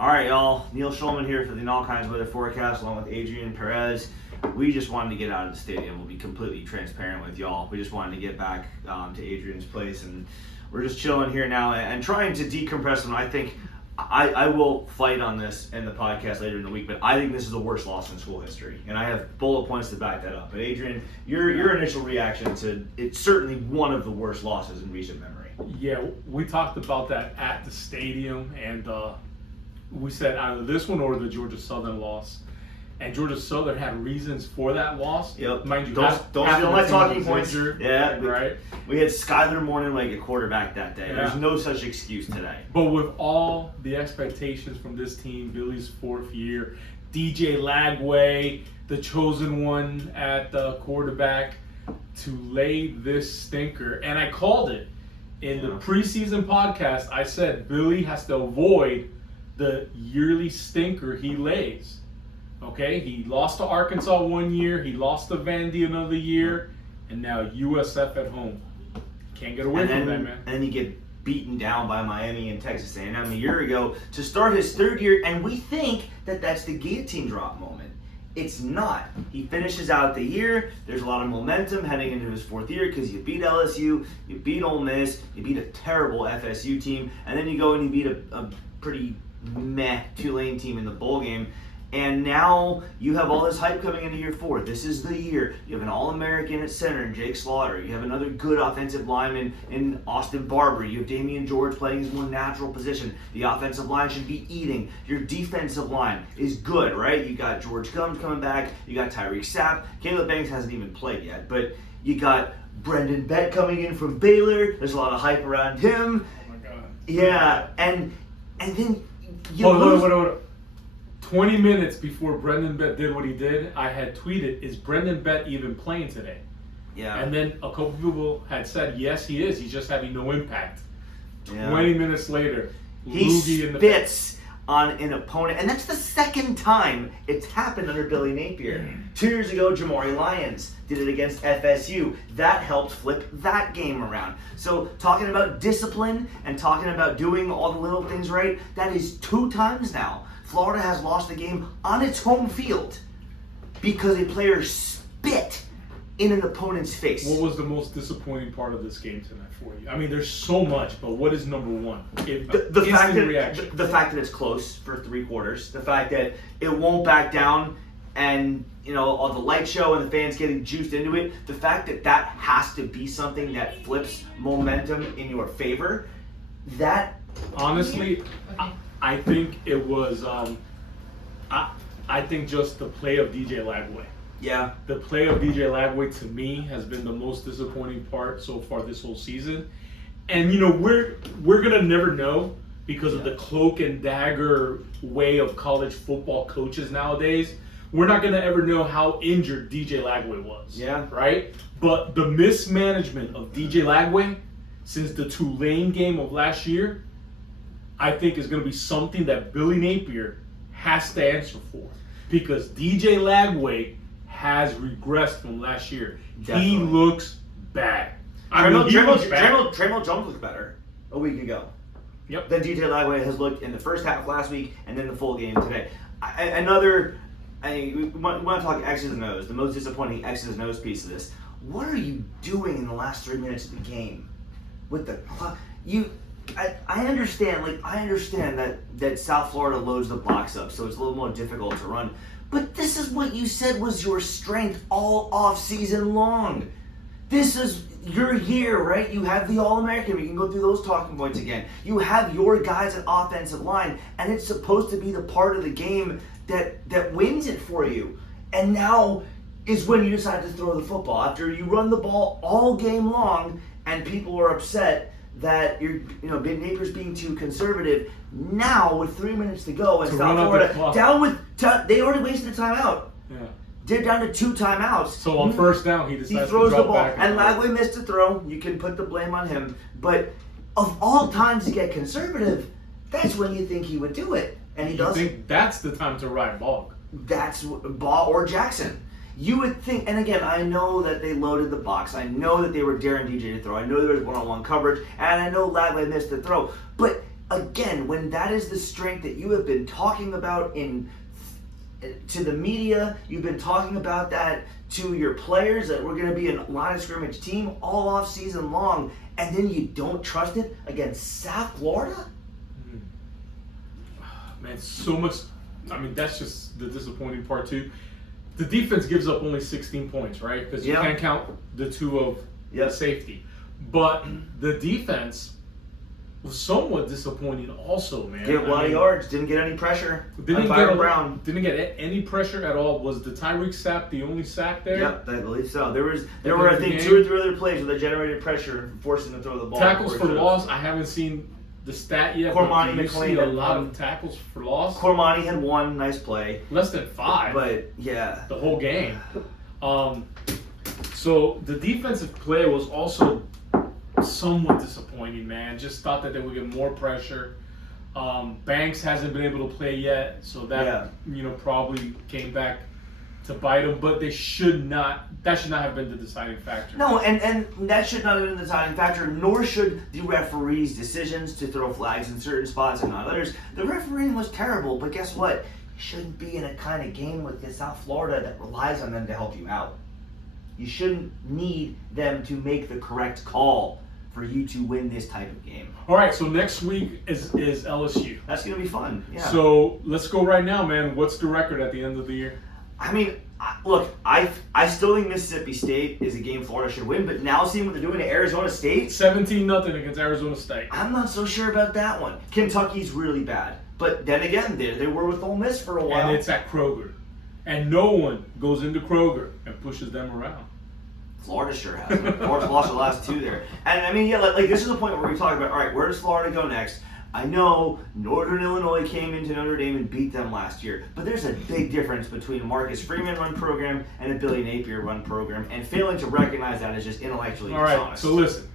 All right, y'all. Neil Schulman here for the All Kinds Weather Forecast, along with Adrian Perez. We just wanted to get out of the stadium. We'll be completely transparent with y'all. We just wanted to get back to Adrian's place, and we're just chilling here now and trying to decompress. And I think I will fight on this in the podcast later in the week, but I think this is the worst loss in school history, and I have bullet points to back that up. But Adrian, your initial reaction to it's certainly one of the worst losses in recent memory. Yeah, we talked about that at the stadium, and we said either this one or the Georgia Southern loss. And Georgia Southern had reasons for that loss. Yep. Mind you, don't steal my talking points. Injured, yeah, right. We had Skyler Morning at quarterback that day. Yeah. There's no such excuse today. But with all the expectations from this team, Billy's fourth year, DJ Lagway, the chosen one at the quarterback, to lay this stinker, and I called it in the preseason podcast. I said Billy has to avoid the yearly stinker he lays. Okay, he lost to Arkansas one year, he lost to Vandy another year, and now USF at home. Can't get away from that, man. And then you get beaten down by Miami and Texas A&M a year ago to start his third year, and we think that that's the guillotine drop moment. It's not. He finishes out the year. There's a lot of momentum heading into his fourth year because you beat LSU, you beat Ole Miss, you beat a terrible FSU team, and then you go and you beat a pretty meh Tulane team in the bowl game. And now you have all this hype coming into year four. This is the year. You have an All-American at center in Jake Slaughter. You have another good offensive lineman in Austin Barber. You have Damian George playing his more natural position. The offensive line should be eating. Your defensive line is good, right? You got George Gumbs coming back. You got Tyreek Sapp. Caleb Banks hasn't even played yet. But you got Brendan Bett coming in from Baylor. There's a lot of hype around him. Oh, my God. Yeah, and then you Hold on. 20 minutes before Brendan Bett did what he did, I had tweeted, is Brendan Bett even playing today? Yeah. And then a couple people had said, yes, he is. He's just having no impact. Yeah. 20 minutes later, He Loogie in the spits on an opponent, and that's the second time it's happened under Billy Napier. 2 years ago, Jamari Lyons did it against FSU. That helped flip that game around. So talking about discipline and talking about doing all the little things right, that is 2 times now. Florida has lost the game on its home field because a player spit in an opponent's face. What was the most disappointing part of this game tonight for you? I mean, there's so much, but what is number one? The fact that it's close for 3 quarters, the fact that it won't back down, and all the light show and the fans getting juiced into it, the fact that has to be something that flips momentum in your favor. That honestly, I think it was. I think just the play of DJ Lagway. Yeah. The play of DJ Lagway to me has been the most disappointing part so far this whole season. And we're gonna never know because of the cloak and dagger way of college football coaches nowadays. We're not gonna ever know how injured DJ Lagway was. Yeah. Right? But the mismanagement of DJ Lagway since the Tulane game of last year, I think is going to be something that Billy Napier has to answer for, because DJ Lagway has regressed from last year. Definitely. He looks bad. Trammell Jones looked better a week ago. Yep. Than DJ Lagway has looked in the first half last week and then the full game today. We want to talk X's and O's, the most disappointing X's and O's piece of this. What are you doing in the last 3 minutes of the game with the clock? I understand that South Florida loads the box up, so it's a little more difficult to run. But this is what you said was your strength all off season long. This is your year, right? You have the All-American. We can go through those talking points again. You have your guys at offensive line, and it's supposed to be the part of the game that wins it for you. And now is when you decide to throw the football. After you run the ball all game long, and people are upset that Napier's being too conservative. Now with 3 minutes to go and South Florida down with they already wasted a timeout. Yeah. They're down to 2 timeouts. So on first down, he throws the ball, and Lagway missed a throw. You can put the blame on him, but of all times to get conservative, that's when you think he would do it, and he doesn't. You think that's the time to ride Bog? That's Ball or Jackson. You would think, and again, I know that they loaded the box. I know that they were daring DJ to throw. I know there was one-on-one coverage, and I know Lagway missed the throw. But again, when that is the strength that you have been talking about to the media, you've been talking about that to your players, that we're going to be a line of scrimmage team all off season long, and then you don't trust it against South Florida? Man, so much. I mean, that's just the disappointing part too. The defense gives up only 16 points, right? Because you can't count the 2 of the safety. But the defense was somewhat disappointing also, man. Get a lot of yards, didn't get any pressure. Didn't get any pressure at all. Was the Tyreek sack the only sack there? Yep, I believe so. There were I think 2 or 3 other plays where they generated pressure, forcing them to throw the ball. Tackles for loss, I haven't seen the stat yet. Cormani but McLean a lot of tackles for loss. Cormani had 1 nice play. Less than 5. But yeah, the whole game. So the defensive play was also somewhat disappointing, man. Just thought that they would get more pressure. Banks hasn't been able to play yet, so that probably came back to bite them. But that should not have been the deciding factor. No, and that should not have been the deciding factor, nor should the referee's decisions to throw flags in certain spots and not others. The refereeing was terrible, but guess what? You shouldn't be in a kind of game with South Florida that relies on them to help you out. You shouldn't need them to make the correct call for you to win this type of game. All right, so next week is LSU. That's going to be fun. Yeah. So let's go right now, man. What's the record at the end of the year? I mean, look, I still think Mississippi State is a game Florida should win, but now seeing what they're doing to Arizona State, 17-0 against Arizona State. I'm not so sure about that one. Kentucky's really bad, but then again, they were with Ole Miss for a while. And it's at Kroger, and no one goes into Kroger and pushes them around. Florida sure has. Florida's lost the last 2 there. And I mean, yeah, like this is the point where we talk about, all right, where does Florida go next? I know Northern Illinois came into Notre Dame and beat them last year, but there's a big difference between a Marcus Freeman run program and a Billy Napier run program, and failing to recognize that is just intellectually dishonest. All right, so listen,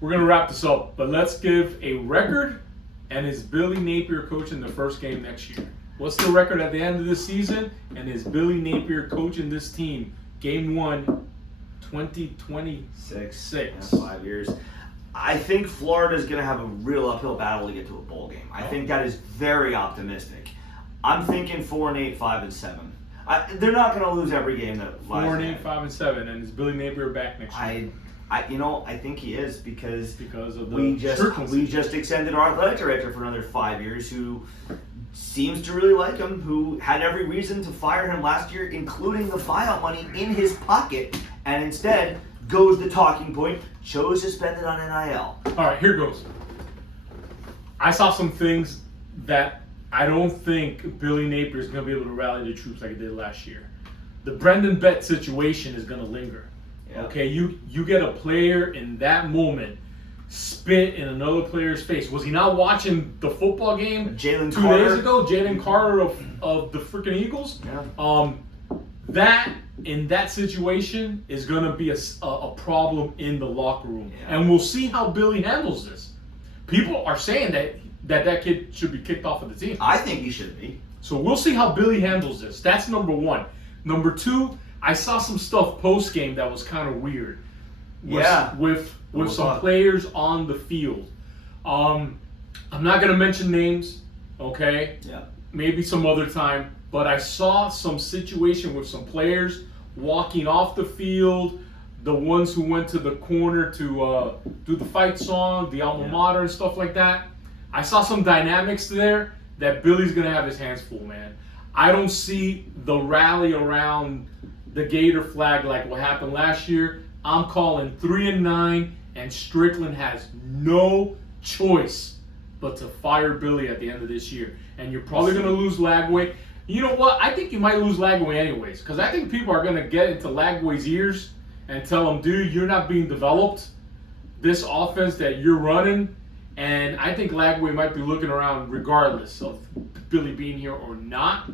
we're going to wrap this up, but let's give a record, and is Billy Napier coaching the first game next year? What's the record at the end of the season, and is Billy Napier coaching this team game 1, 2026? Yeah, 5 years. I think Florida's going to have a real uphill battle to get to a bowl game. I think that is very optimistic. I'm thinking 4-8, 5-7. They're not going to lose every game that lies 4-8, 5-7, and is Billy Napier back next year? I think he is because of the we just extended our athletic director for another 5 years, who seems to really like him, who had every reason to fire him last year, including the buyout money in his pocket, and instead goes the talking point, chose to spend it on NIL. All right, here goes. I saw some things that I don't think Billy Napier is going to be able to rally the troops like he did last year. The Brendan Bett situation is going to linger. Yeah. Okay, you get a player in that moment spit in another player's face. Was he not watching the football game Jalen 2 Carter. days ago? Jalen Carter of the freaking Eagles? Yeah. That in that situation is going to be a problem in the locker room. Yeah. And we'll see how Billy handles this. People are saying that kid should be kicked off of the team. I think he should be. So we'll see how Billy handles this. That's number 1. Number 2, I saw some stuff post-game that was kind of weird. With some players on the field. I'm not going to mention names, okay? Yeah. Maybe some other time. But I saw some situation with some players walking off the field, the ones who went to the corner to do the fight song, the alma mater and stuff like that. I saw some dynamics there that Billy's going to have his hands full, man. I don't see the rally around the Gator flag like what happened last year. I'm calling 3-9, and Strickland has no choice but to fire Billy at the end of this year. And you're probably going to lose Lagway. You know what? I think you might lose Lagway anyways, because I think people are going to get into Lagway's ears and tell him, dude, you're not being developed. This offense that you're running, and I think Lagway might be looking around regardless of Billy being here or not.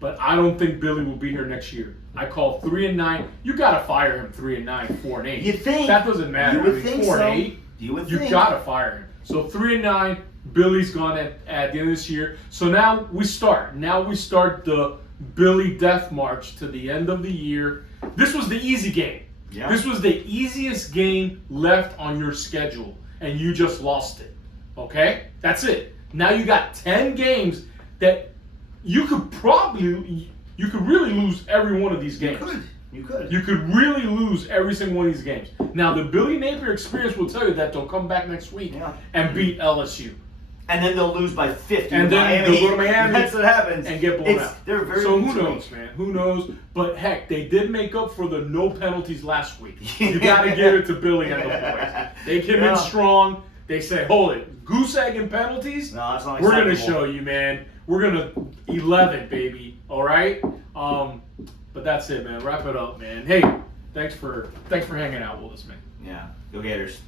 But I don't think Billy will be here next year. I call 3-9. You got to fire him 3-9, 4-8. You think? That doesn't matter. You would think 4-8. You would You think. got to fire him. So 3-9. Billy's gone at the end of this year. So now we start. Now we start the Billy death march to the end of the year. This was the easy game. Yeah. This was the easiest game left on your schedule, and you just lost it. Okay? That's it. Now you got 10 games that you could really lose every one of these games. You could. You could really lose every single one of these games. Now, the Billy Napier experience will tell you that they'll come back next week and beat LSU. And then they'll lose by 50. And then they'll go to Miami. That's what happens. And get blown out. They're very so who knows, man? Who knows? But heck, they did make up for the no penalties last week. You got to give it to Billy and the boys. They came in strong. They say, hold it. Goose egg and penalties? No, that's not We're going to acceptable. show you, man. We're going to 11, baby. All right? But that's it, man. Wrap it up, man. Hey, thanks for hanging out with us, man. Yeah. Go Gators.